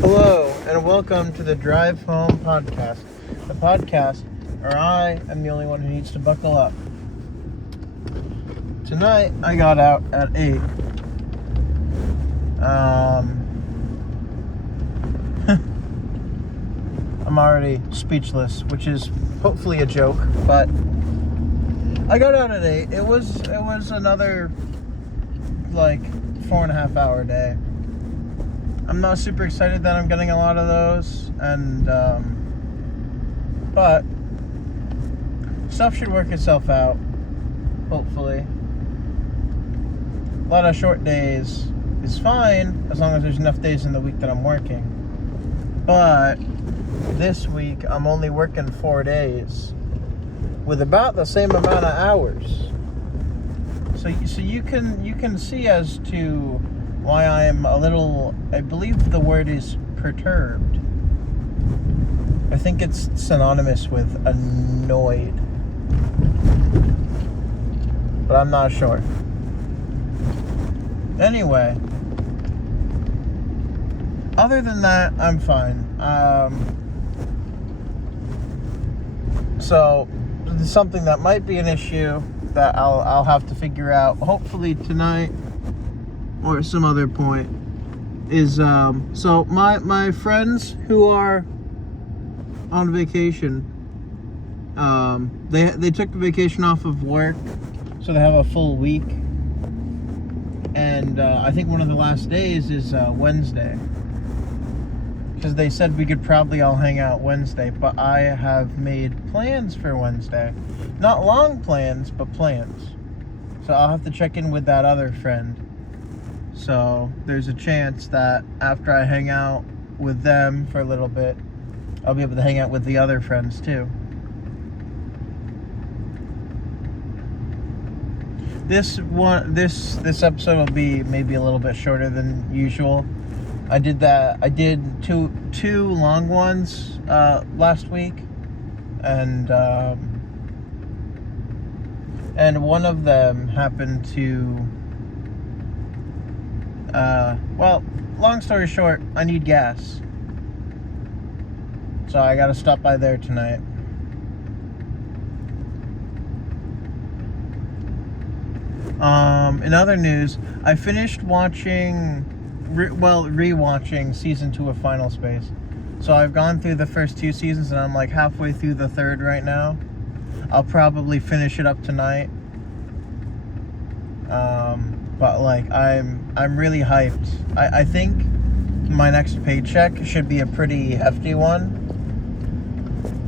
Hello, and welcome to the Drive Home Podcast. The podcast where I am the only one who needs to buckle up. Tonight, I got out at 8. I'm already speechless, which is hopefully a joke, but I got out at 8. It was another, 4.5 hour day. I'm not super excited that I'm getting a lot of those, and but stuff should work itself out, hopefully. A lot of short days is fine as long as there's enough days in the week that I'm working. But this week I'm only working 4 days with about the same amount of hours. So you can see as to why I am a little, I believe the word is perturbed. I think it's synonymous with annoyed, but I'm not sure. Anyway, other than that, I'm fine. So something that might be an issue that I'll have to figure out, hopefully tonight or some other point, is so my friends who are on vacation, they took the vacation off of work, so they have a full week, and I think one of the last days is Wednesday, because they said we could probably all hang out Wednesday, but I have made plans for Wednesday. Not long plans, but plans. So I'll have to check in with that other friend. So there's a chance that after I hang out with them for a little bit, I'll be able to hang out with the other friends too. This episode will be maybe a little bit shorter than usual. I did two long ones last week, and one of them happened to long story short, I need gas, so I gotta stop by there tonight. In other news, I finished rewatching season 2 of Final Space. So I've gone through the first 2 seasons, and I'm like halfway through the third right now. I'll probably finish it up tonight. But I'm really hyped. I think my next paycheck should be a pretty hefty one.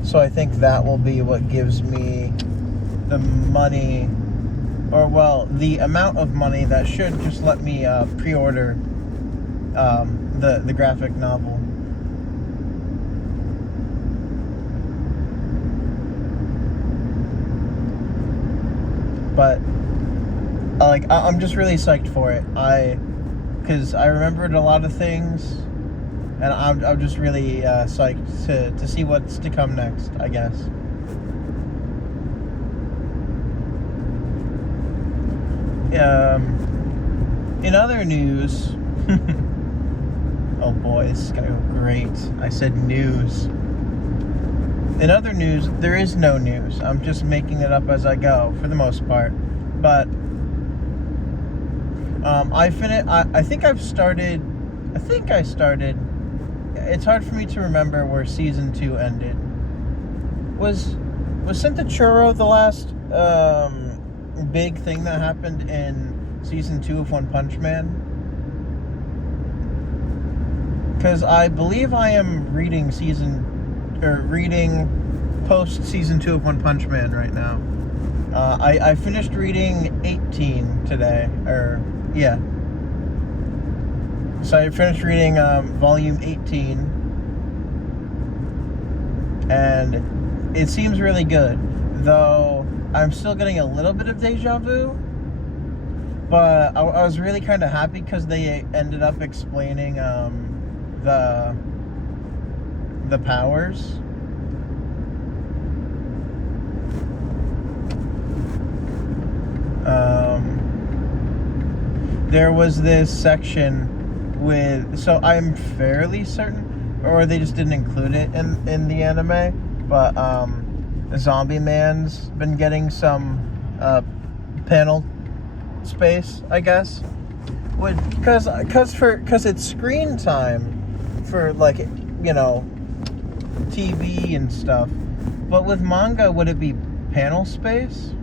So I think that will be what gives me the money, or the amount of money that should just let me pre-order the graphic novel. But I'm just really psyched for it. Because I remembered a lot of things, and I'm just really psyched to see what's to come next, I guess. In other news, oh boy, this is gonna go great. I said news. In other news, there is no news. I'm just making it up as I go, for the most part. But I think I started. It's hard for me to remember where season 2 ended. Was Churro the last big thing that happened in season 2 of One Punch Man? Because I believe I am reading post season 2 of One Punch Man right now. I finished reading 18 today, So I finished reading volume 18, and it seems really good, though I'm still getting a little bit of deja vu. But I was really kind of happy because they ended up explaining the powers. There was this section So I'm fairly certain, or they just didn't include it in the anime, but Zombie Man's been getting some panel space, I guess. Because it's screen time for, like, you know, TV and stuff. But with manga, would it be panel space?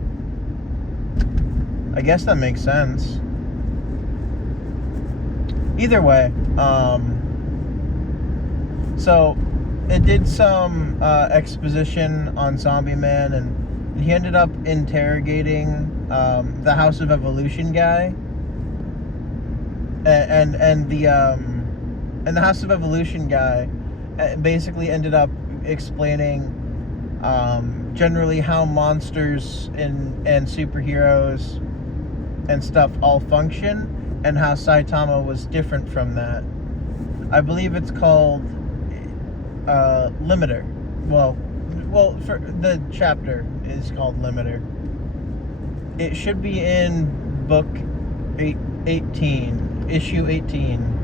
I guess that makes sense. Either way, so it did some exposition on Zombie Man, and he ended up interrogating the House of Evolution guy, and the House of Evolution guy basically ended up explaining generally how monsters and superheroes and stuff all function, and how Saitama was different from that. I believe it's called Limiter. Well, for the chapter is called Limiter. It should be in book 18, issue 18.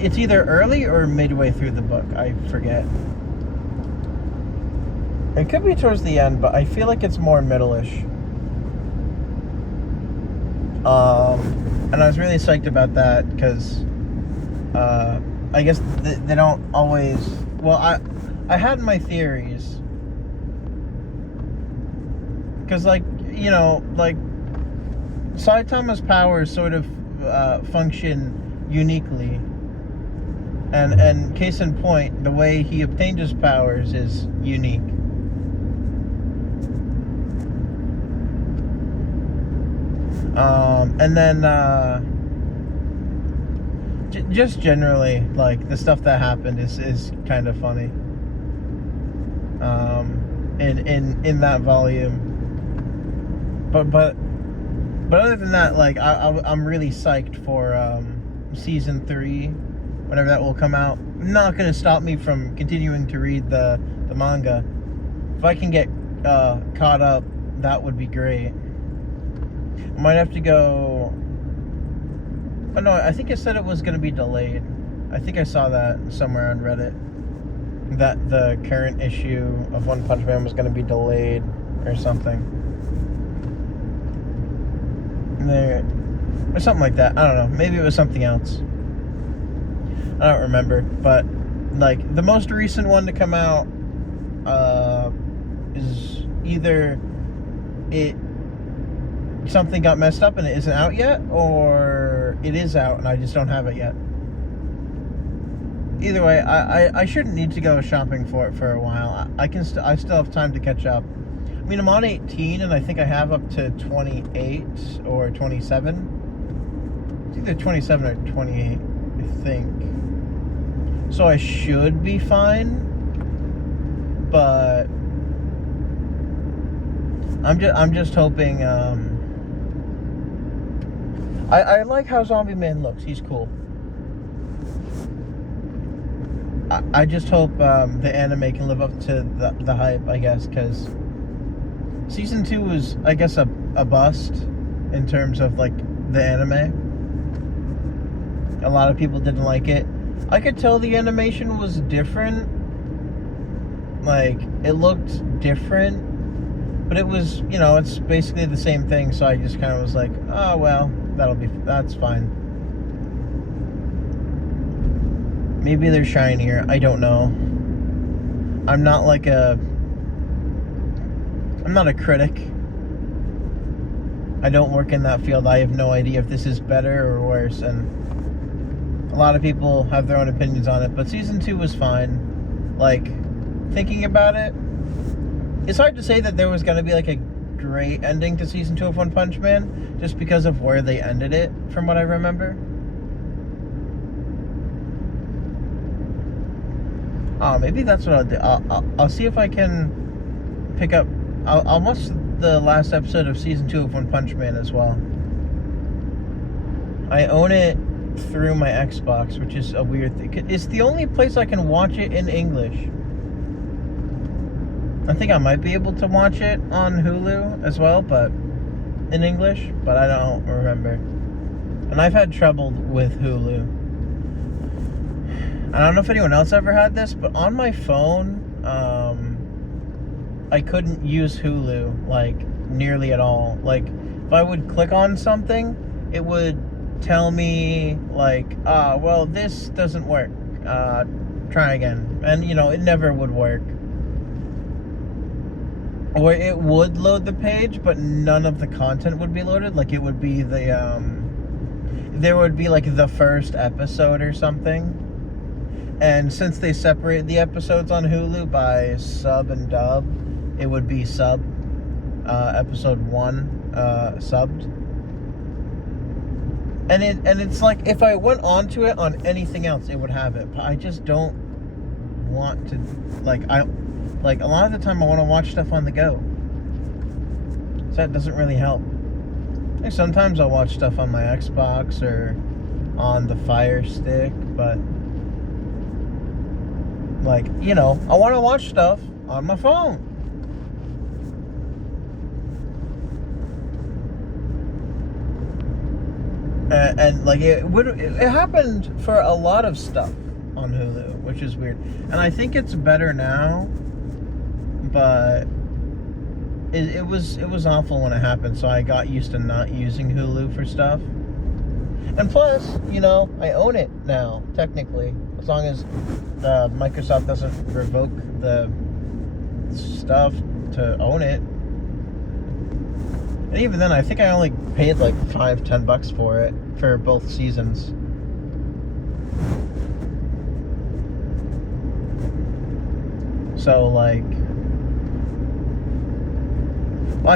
It's either early or midway through the book. I forget. It could be towards the end, but I feel like it's more middle-ish. And I was really psyched about that because I guess they don't always. Well, I had my theories because, like, you know, like Saitama's powers sort of function uniquely, and case in point, the way he obtained his powers is unique. And then just generally, like, the stuff that happened is kind of funny. In that volume, but other than that, like, I'm really psyched for season 3, whenever that will come out. Not gonna stop me from continuing to read the manga. If I can get caught up, that would be great. I might have to go. Oh no, I think it said it was going to be delayed. I think I saw that somewhere on Reddit, that the current issue of One Punch Man was going to be delayed or something. Or something like that. I don't know. Maybe it was something else. I don't remember. But, like, the most recent one to come out is either something got messed up and it isn't out yet, or it is out and I just don't have it yet. Either way, I shouldn't need to go shopping for it for a while. I still have time to catch up. I mean, I'm on 18 and I think I have up to 28 or 27. It's either 27 or 28, I think. So I should be fine, but I'm just hoping. I like how Zombie Man looks. He's cool. I just hope the anime can live up to the hype, I guess, because season 2 was, I guess, a bust in terms of, like, the anime. A lot of people didn't like it. I could tell the animation was different. Like, it looked different, but it was, you know, it's basically the same thing, so I just kind of was like, oh, well, that's fine. Maybe they're shinier, I don't know. I'm not a critic. I don't work in that field. I have no idea if this is better or worse, and a lot of people have their own opinions on it, but season 2 was fine. Like, thinking about it, it's hard to say that there was going to be, like, a great ending to season 2 of One Punch Man, just because of where they ended it, from what I remember. Maybe that's what I'll do. I'll see if I can pick up. I'll watch the last episode of season 2 of One Punch Man as well. I own it through my Xbox, which is a weird thing. It's the only place I can watch it in English. I think I might be able to watch it on Hulu as well, but in English, but I don't remember. And I've had trouble with Hulu. I don't know if anyone else ever had this, but on my phone, I couldn't use Hulu, like, nearly at all. Like, if I would click on something, it would tell me, like, well, this doesn't work. Try again. And, it never would work. Or it would load the page, but none of the content would be loaded. Like, it would be the, there would be, like, the first episode or something. And since they separate the episodes on Hulu by sub and dub, it would be sub, episode 1, subbed. And it's like, if I went onto it on anything else, it would have it. But I just don't want to, a lot of the time I want to watch stuff on the go. So that doesn't really help. Like, sometimes I'll watch stuff on my Xbox or on the Fire Stick, but, I want to watch stuff on my phone. And it happened for a lot of stuff on Hulu, which is weird. And I think it's better now, but it was awful when it happened. So I got used to not using Hulu for stuff. And plus, I own it now, technically, as long as Microsoft doesn't revoke the stuff to own it. And even then, I think I only paid like $5-10 for it for both seasons. So I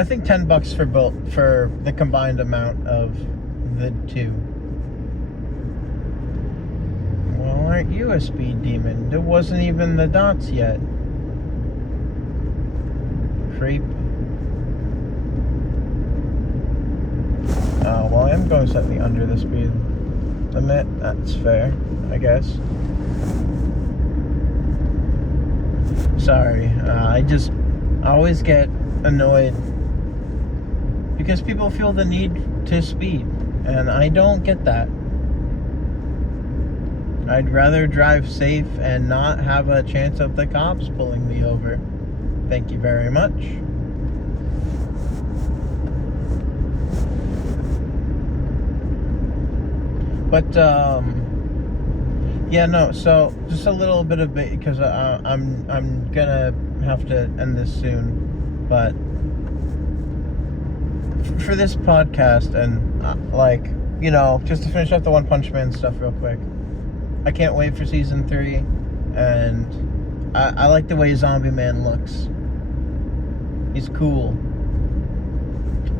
think $10 for both, for the combined amount of the two. Well, aren't you a speed demon? There wasn't even the dots yet. Creep. Well, I am going slightly under the speed limit. That's fair, I guess. Sorry, I always get annoyed because people feel the need to speed, and I don't get that. I'd rather drive safe and not have a chance of the cops pulling me over. Thank you very much. But yeah, no. So just a little bit of it, because I'm gonna have to end this soon. But for this podcast, and just to finish up the One Punch Man stuff real quick, I can't wait for season 3, and I like the way Zombie Man looks. He's cool.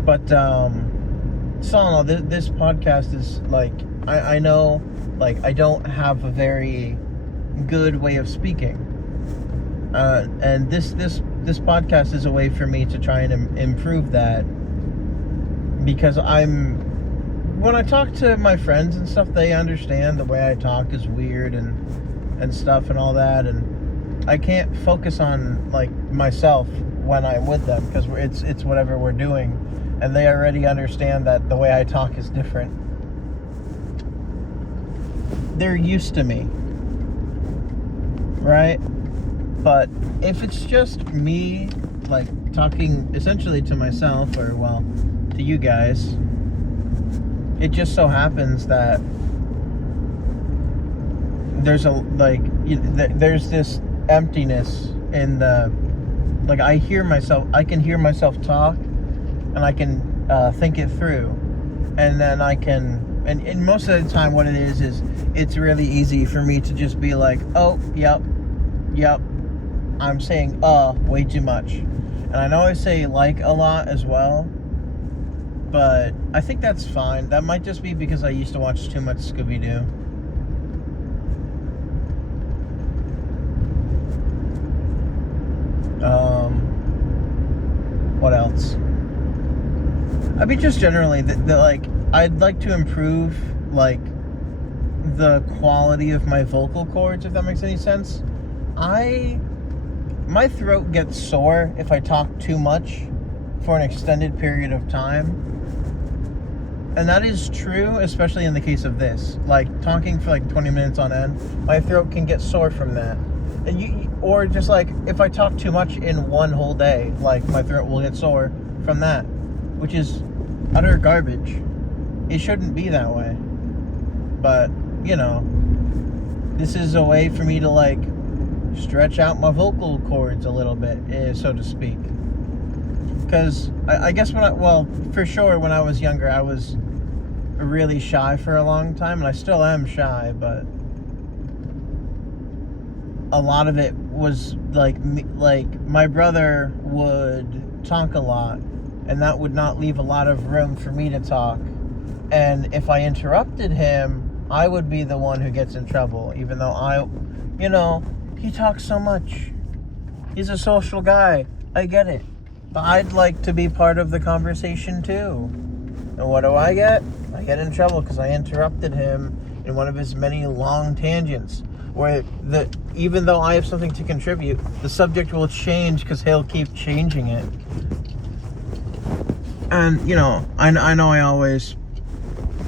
But so no, this podcast is I know, I don't have a very good way of speaking, and this podcast is a way for me to try and improve that, because when I talk to my friends and stuff, they understand the way I talk is weird and stuff and all that, and I can't focus on myself when I'm with them, because it's whatever we're doing, and they already understand that the way I talk is different. They're used to me, right? But if it's just me, talking essentially to myself, or to you guys, it just so happens that there's there's this emptiness in the, I can hear myself talk, and I can think it through, and then I can. And most of the time what it is it's really easy for me to just be like, oh, yep, I'm saying way too much. And I know I say a lot as well, but I think that's fine. That might just be because I used to watch too much Scooby-Doo. What else? I mean, just generally, I'd like to improve, the quality of my vocal cords, if that makes any sense. My throat gets sore if I talk too much for an extended period of time. And that is true, especially in the case of this. Like, talking for like 20 minutes on end, my throat can get sore from that. Or just like, if I talk too much in one whole day, like, my throat will get sore from that, which is utter garbage. It shouldn't be that way. But, you know, this is a way for me to, like, stretch out my vocal cords a little bit, so to speak. Because I guess for sure when I was younger, I was really shy for a long time, and I still am shy, but a lot of it was like my brother would talk a lot, and that would not leave a lot of room for me to talk. And if I interrupted him, I would be the one who gets in trouble, even though he talks so much. He's a social guy. I get it. But I'd like to be part of the conversation too. And what do I get? I get in trouble because I interrupted him in one of his many long tangents. Where even though I have something to contribute, the subject will change because he'll keep changing it. And, I know I always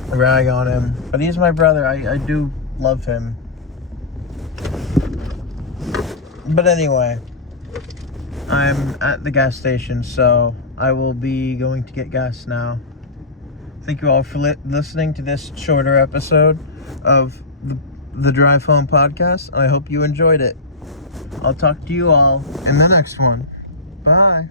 rag on him, but he's my brother. I do love him. But anyway, I'm at the gas station, so I will be going to get gas now. Thank you all for listening to this shorter episode of the Drive Home podcast. I hope you enjoyed it. I'll talk to you all in the next one. Bye.